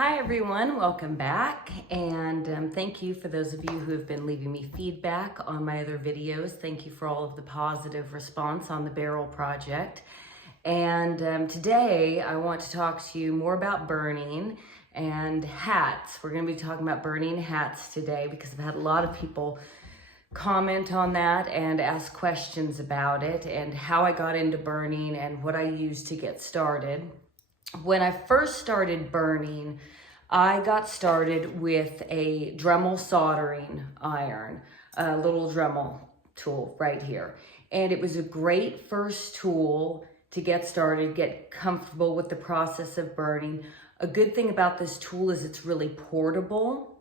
Hi everyone, welcome back, and thank you for those of you who have been leaving me feedback on my other videos. Thank you for all of the positive response on the barrel project. And today I want to talk to you more about burning and hats. We're going to be talking about burning hats today because I've had a lot of people comment on that and ask questions about it and how I got into burning and what I used to get started. When I first started burning, I got started with a Dremel soldering iron, a little Dremel tool right here. And it was a great first tool to get started, get comfortable with the process of burning. A good thing about this tool is it's really portable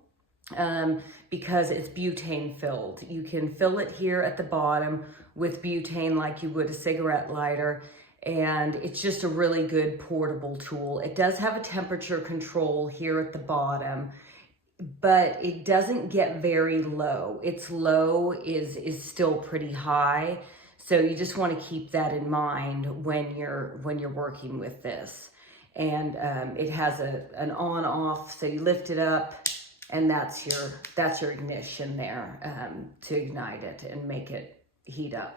because it's butane filled. You can fill it here at the bottom with butane like you would a cigarette lighter. And it's just a really good portable tool. It does have a temperature control here at the bottom, but it doesn't get very low. Its low is still pretty high. So you just want to keep that in mind when you're working with this. And it has an on off, so you lift it up and that's your ignition there to ignite it and make it heat up.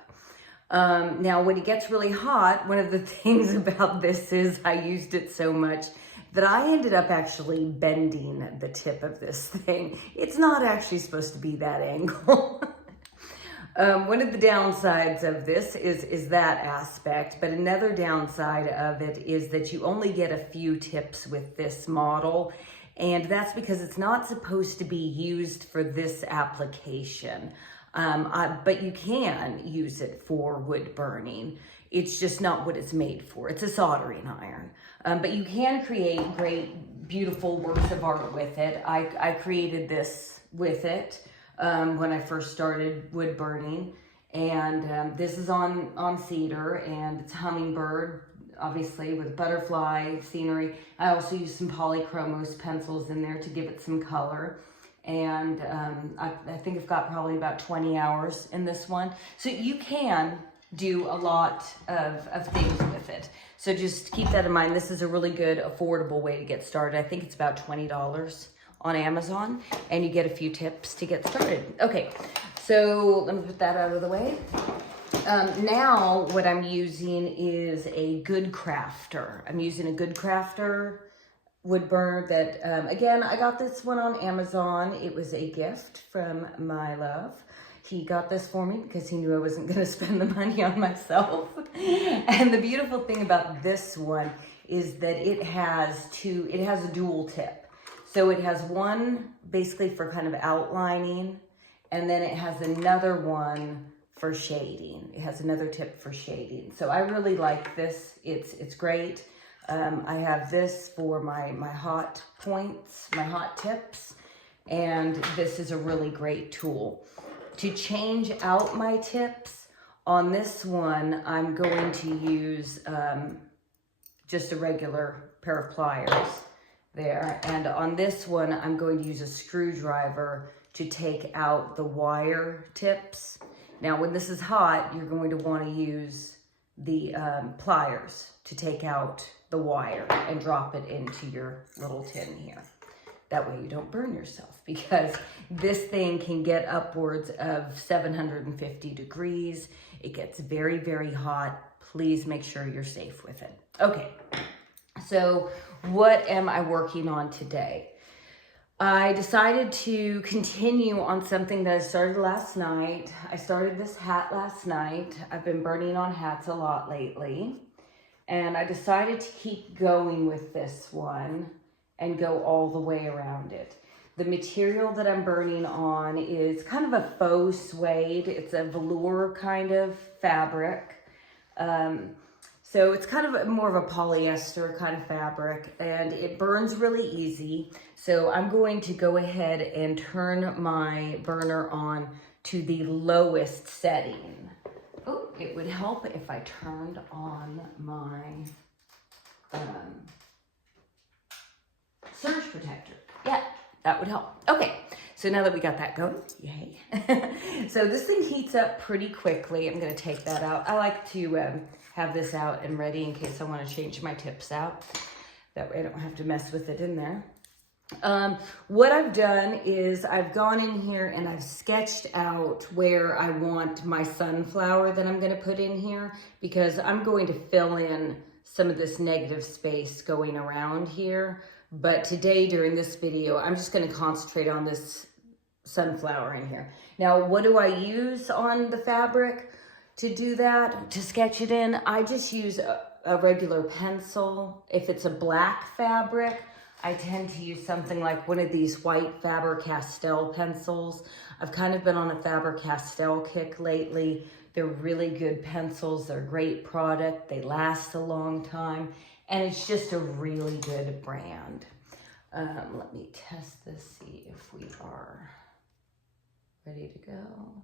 Now, when it gets really hot, one of the things about this is I used it so much that I ended up actually bending the tip of this thing. It's not actually supposed to be that angle. One of the downsides of this is that aspect, but another downside of it is that you only get a few tips with this model, and that's because it's not supposed to be used for this application. But you can use it for wood burning. It's just not what it's made for. It's a soldering iron. But you can create great, beautiful works of art with it. I created this with it when I first started wood burning. And this is on cedar, and it's hummingbird, obviously, with butterfly scenery. I also used some polychromos pencils in there to give it some color. And I think I've got probably about 20 hours in this one. So you can do a lot of things with it. So just keep that in mind. This is a really good, affordable way to get started. I think it's about $20 on Amazon, and you get a few tips to get started. Okay, so let me put that out of the way. Now what I'm using is a Good Crafter. I'm using a Good Crafter wood burner that, again, I got this one on Amazon. It was a gift from my love. He got this for me because he knew I wasn't going to spend the money on myself. And the beautiful thing about this one is that it has a dual tip. So it has one basically for kind of outlining, and then it has another one for shading. It has another tip for shading. So I really like this. It's great. I have this for my hot points, my hot tips, and this is a really great tool. To change out my tips, on this one, I'm going to use just a regular pair of pliers there. And on this one, I'm going to use a screwdriver to take out the wire tips. Now, when this is hot, you're going to want to use the pliers to take out the wire and drop it into your little tin here. That way you don't burn yourself, because this thing can get upwards of 750 degrees. It gets very, very hot. Please make sure you're safe with it. Okay, so what am I working on today? I decided to continue on something that I started last night. I started this hat last night. I've been burning on hats a lot lately. And I decided to keep going with this one and go all the way around it. The material that I'm burning on is kind of a faux suede. It's a velour kind of fabric. So it's kind of more of a polyester kind of fabric, and it burns really easy. So I'm going to go ahead and turn my burner on to the lowest setting. Oh, it would help if I turned on my surge protector. Yeah, that would help. Okay, so now that we got that going, yay. So this thing heats up pretty quickly. I'm gonna take that out. I like to have this out and ready in case I wanna change my tips out. That way I don't have to mess with it in there. What I've done is I've gone in here and I've sketched out where I want my sunflower that I'm going to put in here, because I'm going to fill in some of this negative space going around here. But today during this video, I'm just going to concentrate on this sunflower in here. Now, what do I use on the fabric to do that, to sketch it in? I just use a regular pencil. If it's a black fabric, I tend to use something like one of these white Faber-Castell pencils. I've kind of been on a Faber-Castell kick lately. They're really good pencils. They're a great product. They last a long time. And it's just a really good brand. Let me test this, see if we are ready to go.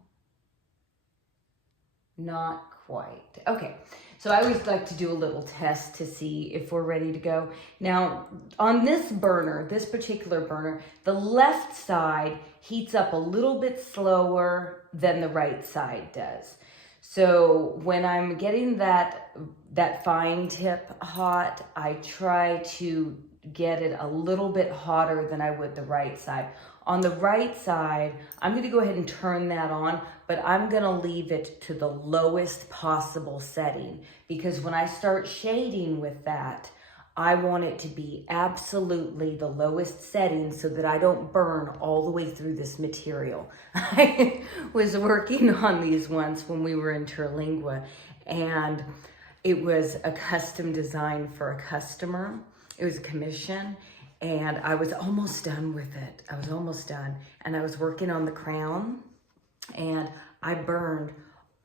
Not quite. Okay, so I always like to do a little test to see if we're ready to go. Now, on this burner, this particular burner, the left side heats up a little bit slower than the right side does. So when I'm getting that fine tip hot, I try to get it a little bit hotter than I would the right side. On the right side, I'm going to go ahead and turn that on, but I'm going to leave it to the lowest possible setting, because when I start shading with that, I want it to be absolutely the lowest setting so that I don't burn all the way through this material. I was working on these once when we were in Terlingua, and it was a custom design for a customer. It was a commission. And I was almost done with it. I was almost done. And I was working on the crown, and I burned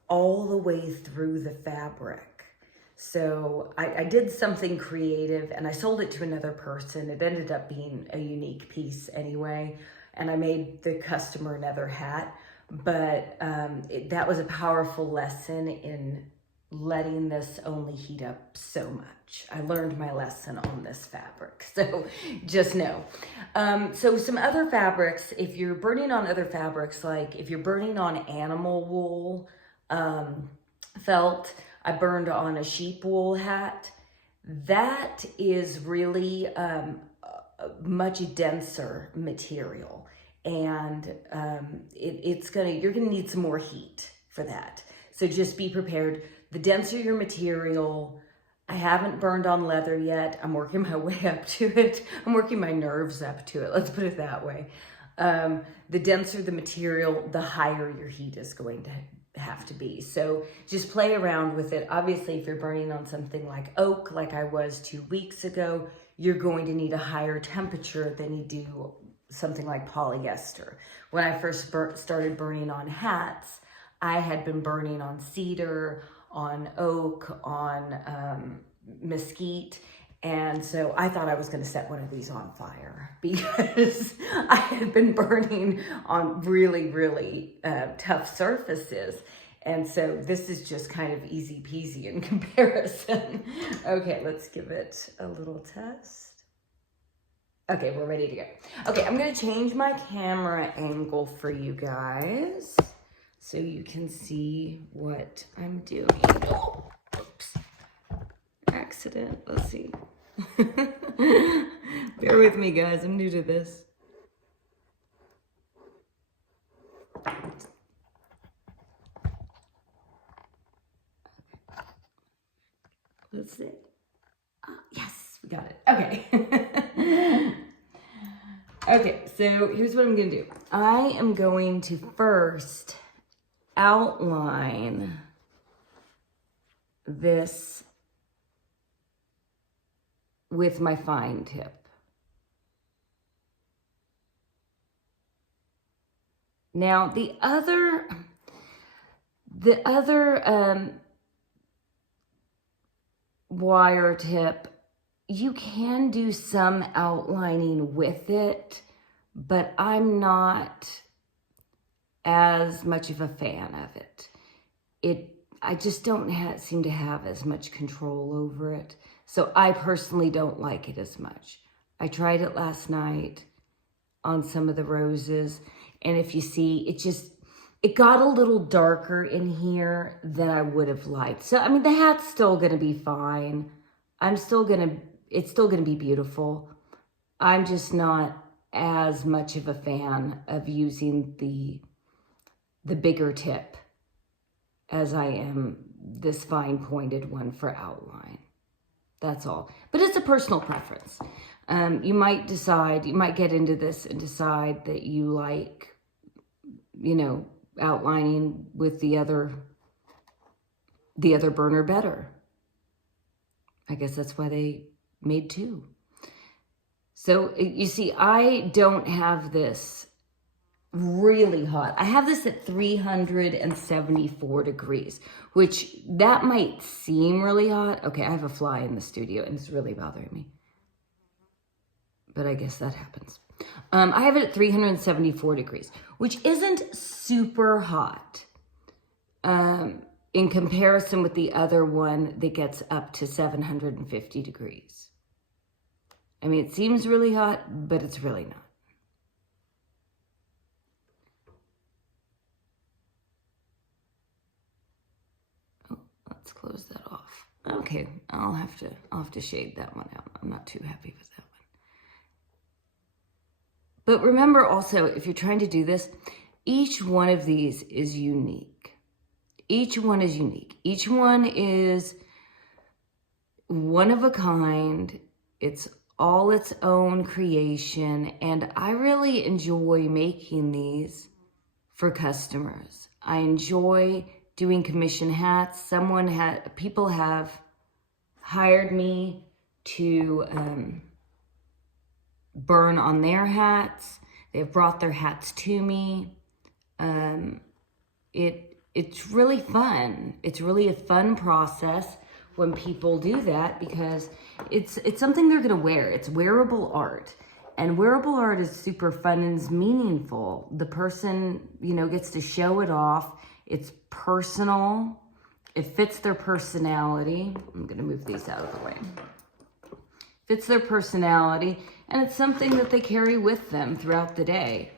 all the way through the fabric. So I did something creative, and I sold it to another person. It ended up being a unique piece anyway. And I made the customer another hat. But that was a powerful lesson in letting this only heat up so much. I learned my lesson on this fabric, so just know. So some other fabrics, if you're burning on other fabrics, like if you're burning on animal wool felt, I burned on a sheep wool hat. That is really a much denser material, and you're gonna need some more heat for that. So just be prepared. The denser your material, I haven't burned on leather yet. I'm working my way up to it. I'm working my nerves up to it. Let's put it that way. The denser the material, the higher your heat is going to have to be. So just play around with it. Obviously, if you're burning on something like oak, like I was 2 weeks ago, you're going to need a higher temperature than you do something like polyester. When I first started burning on hats, I had been burning on cedar, on oak, on mesquite, and so I thought I was going to set one of these on fire, because I had been burning on really, really tough surfaces, and so this is just kind of easy peasy in comparison. Okay, let's give it a little test. Okay, we're ready to go. Okay, I'm going to change my camera angle for you guys, so you can see what I'm doing. Oh, oops. Accident. Let's see. Bear with me, guys. I'm new to this. Let's see. Yes, we got it. Okay. Okay, so here's what I'm going to do. I am going to first outline this with my fine tip. Now the other wire tip, you can do some outlining with it, but I'm not as much of a fan of it. I just don't seem to have as much control over it. So I personally don't like it as much. I tried it last night on some of the roses, and if you see, it got a little darker in here than I would have liked. So, I mean, the hat's still gonna be fine. It's still gonna be beautiful. I'm just not as much of a fan of using the bigger tip as I am this fine pointed one for outline. That's all. But it's a personal preference. You might get into this and decide that you like, you know, outlining with the other burner better. I guess that's why they made two. So you see, I don't have this really hot. I have this at 374 degrees, which that might seem really hot. Okay, I have a fly in the studio and it's really bothering me. But I guess that happens. I have it at 374 degrees, which isn't super hot in comparison with the other one that gets up to 750 degrees. I mean, it seems really hot, but it's really not. Oh, let's close that off. Okay, I'll have to shade that one out. I'm not too happy with that one. But remember also, if you're trying to do this, each one of these is unique. Each one is unique. Each one is one of a kind. It's all its own creation. And I really enjoy making these for customers. I enjoy doing commission hats. People have hired me to burn on their hats. They've brought their hats to me. It's really fun. It's really a fun process when people do that because it's something they're gonna wear. It's wearable art. And wearable art is super fun and is meaningful. The person, you know, gets to show it off. It's personal. It fits their personality. I'm gonna move these out of the way. Fits their personality, and it's something that they carry with them throughout the day.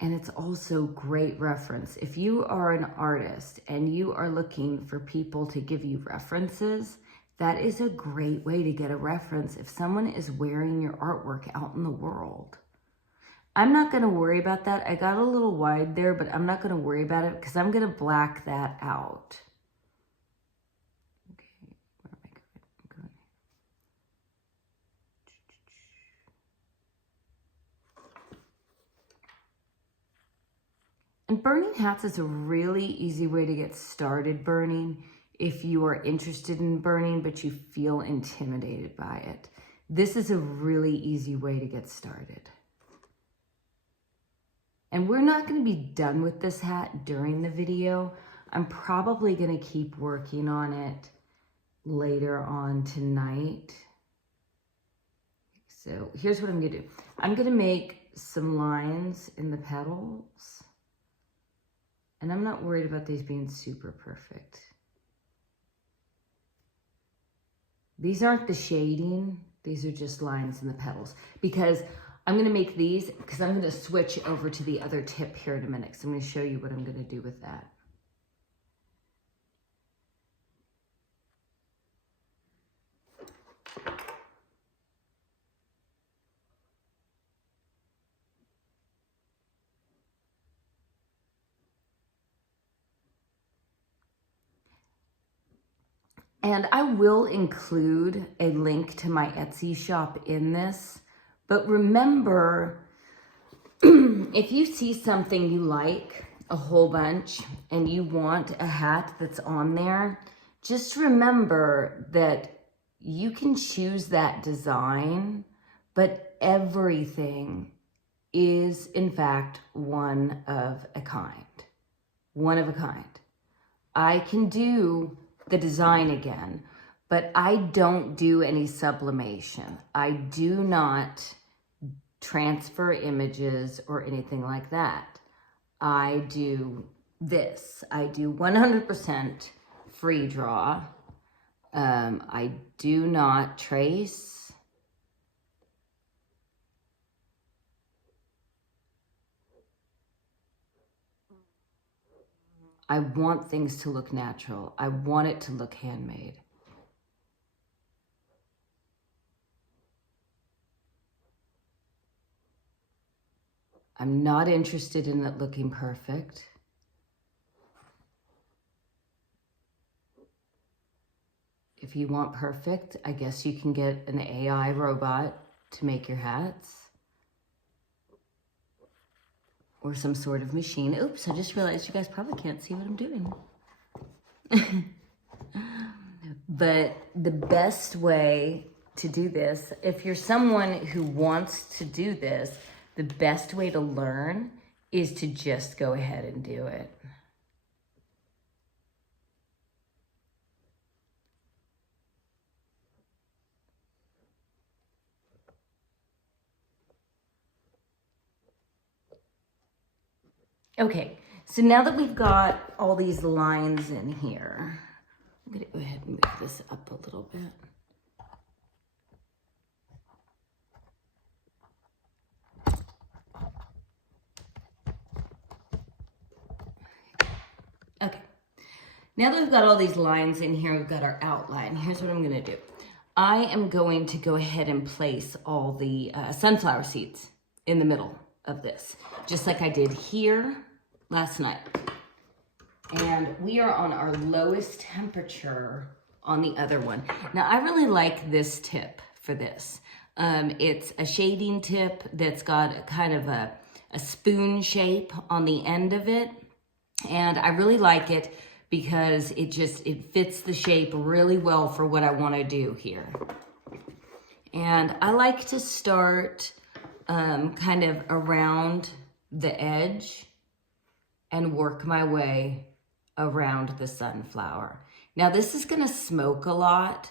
And it's also great reference. If you are an artist and you are looking for people to give you references, that is a great way to get a reference if someone is wearing your artwork out in the world. I'm not gonna worry about that. I got a little wide there, but I'm not gonna worry about it because I'm gonna black that out. Okay, where am I going? And burning hats is a really easy way to get started burning if you are interested in burning, but you feel intimidated by it. This is a really easy way to get started. And we're not going to be done with this hat during the video. I'm probably going to keep working on it later on tonight. So here's what I'm going to do. I'm going to make some lines in the petals. And I'm not worried about these being super perfect. These aren't the shading. These are just lines in the petals. Because I'm going to make these, because I'm going to switch over to the other tip here in a minute. So I'm going to show you what I'm going to do with that. And I will include a link to my Etsy shop in this. But remember, if you see something you like a whole bunch and you want a hat that's on there, just remember that you can choose that design, but everything is in fact one of a kind. One of a kind. I can do the design again, but I don't do any sublimation. I do not transfer images or anything like that. I do this. I do 100% free draw. I do not trace. I want things to look natural. I want it to look handmade. I'm not interested in it looking perfect. If you want perfect, I guess you can get an AI robot to make your hats. Or some sort of machine. Oops, I just realized you guys probably can't see what I'm doing. But the best way to do this, if you're someone who wants to do this, the best way to learn is to just go ahead and do it. Okay, so now that we've got all these lines in here, I'm gonna go ahead and move this up a little bit. Okay, now that we've got all these lines in here, we've got our outline. Here's what I'm gonna do. I am going to go ahead and place all the sunflower seeds in the middle of this, just like I did here last night. And we are on our lowest temperature on the other one. Now, I really like this tip for this. It's a shading tip that's got a kind of a spoon shape on the end of it. And I really like it because it fits the shape really well for what I want to do here. And I like to start kind of around the edge and work my way around the sunflower. Now this is gonna smoke a lot.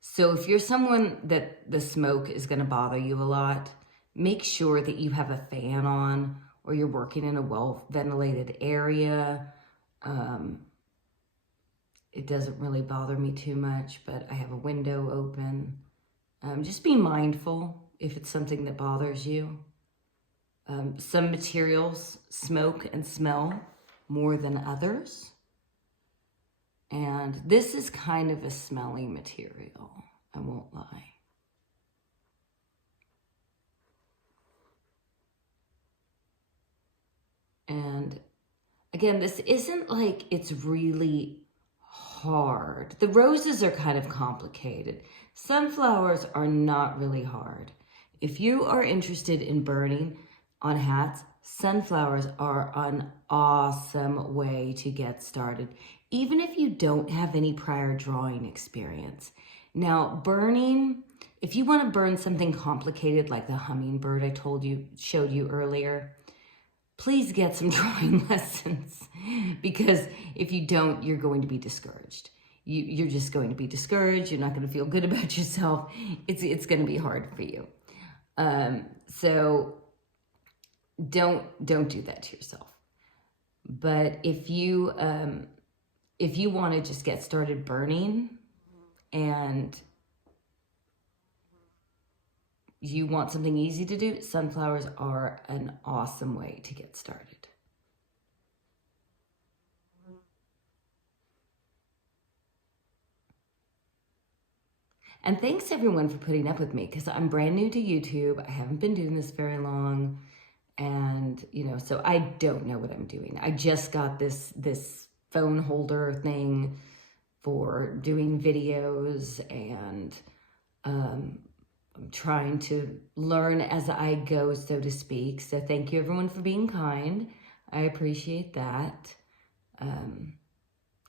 So if you're someone that the smoke is gonna bother you a lot, make sure that you have a fan on or you're working in a well-ventilated area. It doesn't really bother me too much, but I have a window open. Just be mindful if it's something that bothers you. Some materials smoke and smell more than others. And this is kind of a smelly material, I won't lie. And again, this isn't like it's really hard. The roses are kind of complicated. Sunflowers are not really hard. If you are interested in burning on hats, sunflowers are an awesome way to get started, even if you don't have any prior drawing experience. Now, burning, if you want to burn something complicated like the hummingbird showed you earlier, please get some drawing lessons, because if you don't, you're going to be discouraged. You're just going to be discouraged. You're not going to feel good about yourself. It's going to be hard for you. So don't do that to yourself. But if you want to just get started burning and you want something easy to do, sunflowers are an awesome way to get started. And thanks everyone for putting up with me, because I'm brand new to YouTube. I haven't been doing this very long. And, so I don't know what I'm doing. I just got this phone holder thing for doing videos, and I'm trying to learn as I go, so to speak. So thank you everyone for being kind. I appreciate that.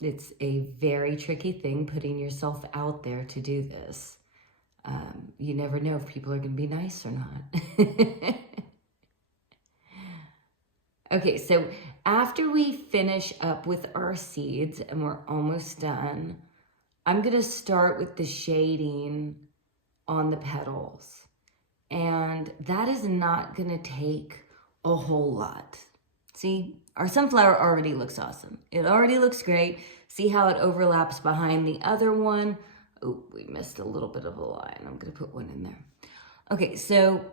It's a very tricky thing, putting yourself out there to do this. You never know if people are going to be nice or not. Okay, so after we finish up with our seeds and we're almost done, I'm going to start with the shading on the petals. And that is not going to take a whole lot. See, our sunflower already looks awesome. It already looks great. See how it overlaps behind the other one? Oh, we missed a little bit of a line. I'm going to put one in there. Okay, so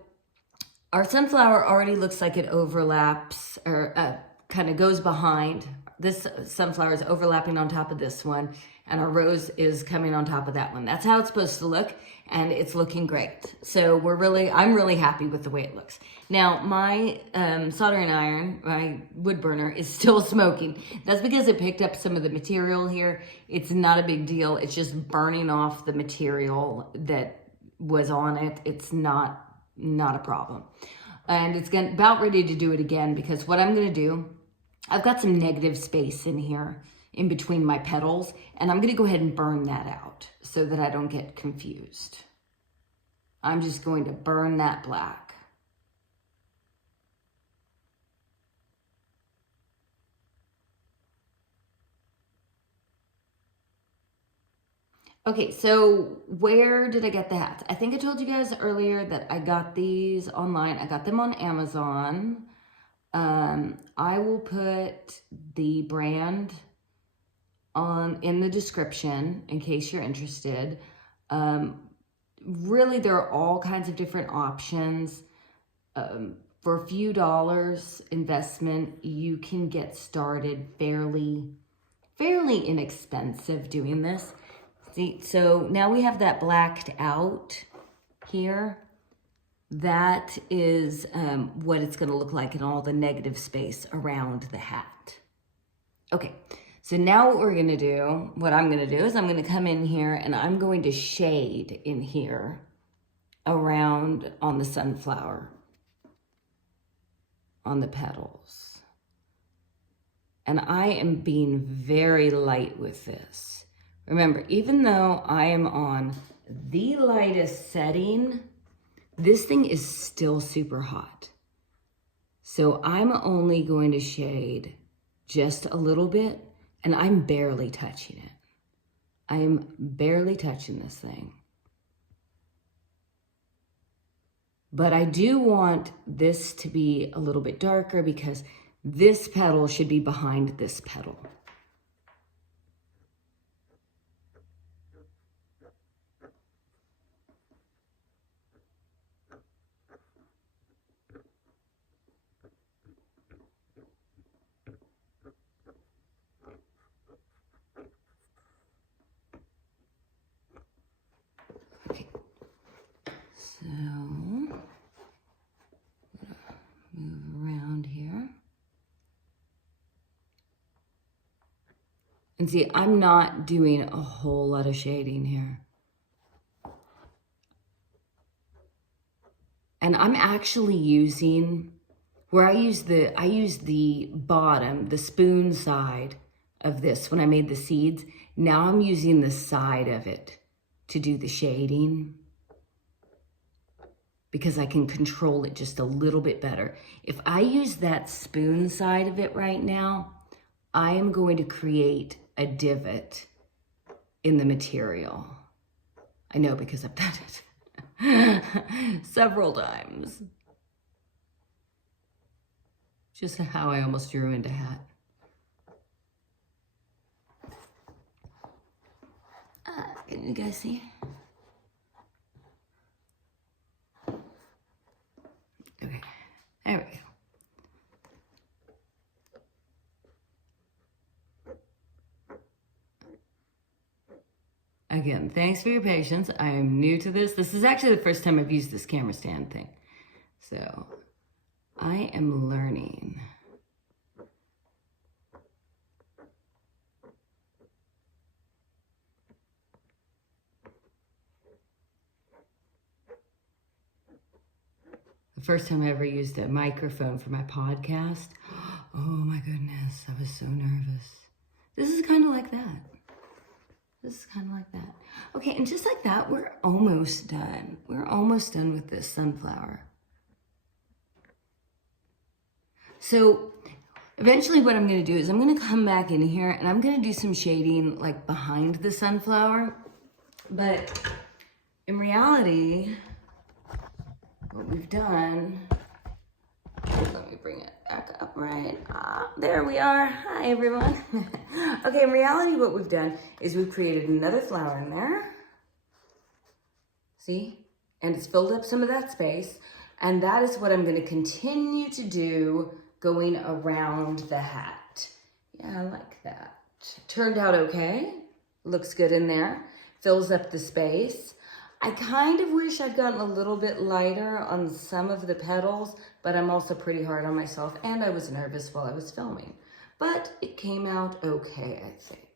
our sunflower already looks like it overlaps, or kind of goes behind. This sunflower is overlapping on top of this one. and our rose is coming on top of that one. That's how it's supposed to look, and it's looking great. So I'm really happy with the way it looks. Now, my soldering iron, my wood burner, is still smoking. That's because it picked up some of the material here. It's not a big deal. It's just burning off the material that was on it. It's not a problem. And it's about ready to do it again, because what I'm going to do, I've got some negative space in here in between my petals, and I'm going to go ahead and burn that out so that I don't get confused. I'm just going to burn that black. Okay, so where did I get the hats? I think I told you guys earlier that I got these online. I got them on Amazon. I will put the brand in the description in case you're interested. Really, there are all kinds of different options. For a few dollars investment, you can get started fairly inexpensive doing this. See, so now we have that blacked out here. That is what it's going to look like in all the negative space around the hat. Okay, so now what I'm going to do is I'm going to come in here and I'm going to shade in here around on the sunflower, on the petals. And I am being very light with this. Remember, even though I am on the lightest setting, this thing is still super hot. So I'm only going to shade just a little bit, and I'm barely touching it. I am barely touching this thing. But I do want this to be a little bit darker because this petal should be behind this petal. So, move around here. And see, I'm not doing a whole lot of shading here. And I'm actually using, where I use the bottom, the spoon side of this when I made the seeds. Now I'm using the side of it to do the shading, because I can control it just a little bit better. If I use that spoon side of it right now, I am going to create a divot in the material. I know, because I've done it several times. Just how I almost ruined a hat. Can you guys see? Okay, there we go. Again, thanks for your patience. I am new to this. This is actually the first time I've used this camera stand thing. So, I am learning. The first time I ever used a microphone for my podcast. Oh my goodness, I was so nervous. This is kind of like that. This is kind of like that. Okay, and just like that, we're almost done. We're almost done with this sunflower. So eventually what I'm going to do is I'm going to come back in here and I'm going to do some shading like behind the sunflower. But in reality, what we've done, let me bring it back up right. There we are. Hi, everyone. Okay, in reality, what we've done is we've created another flower in there. See? And it's filled up some of that space. And that is what I'm going to continue to do going around the hat. Yeah, I like that. Turned out okay. Looks good in there. Fills up the space. I kind of wish I'd gotten a little bit lighter on some of the petals, but I'm also pretty hard on myself, and I was nervous while I was filming. But it came out okay, I think.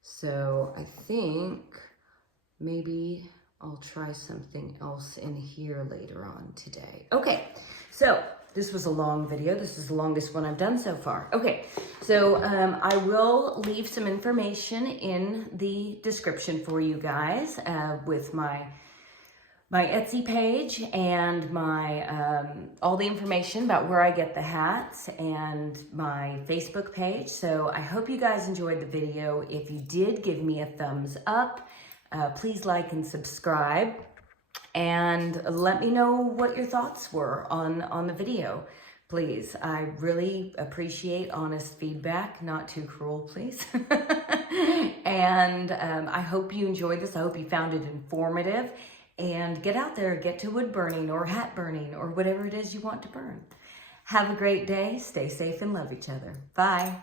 So I think maybe I'll try something else in here later on today. Okay, so this was a long video. This is the longest one I've done so far. Okay, so I will leave some information in the description for you guys with my Etsy page and my all the information about where I get the hats and my Facebook page. So I hope you guys enjoyed the video. If you did, give me a thumbs up. Please like and subscribe. And let me know what your thoughts were on the video, please. I really appreciate honest feedback, not too cruel, please. And I hope you enjoyed this. I hope you found it informative. And get out there, get to wood burning or hat burning or whatever it is you want to burn. Have a great day. Stay safe and love each other. Bye.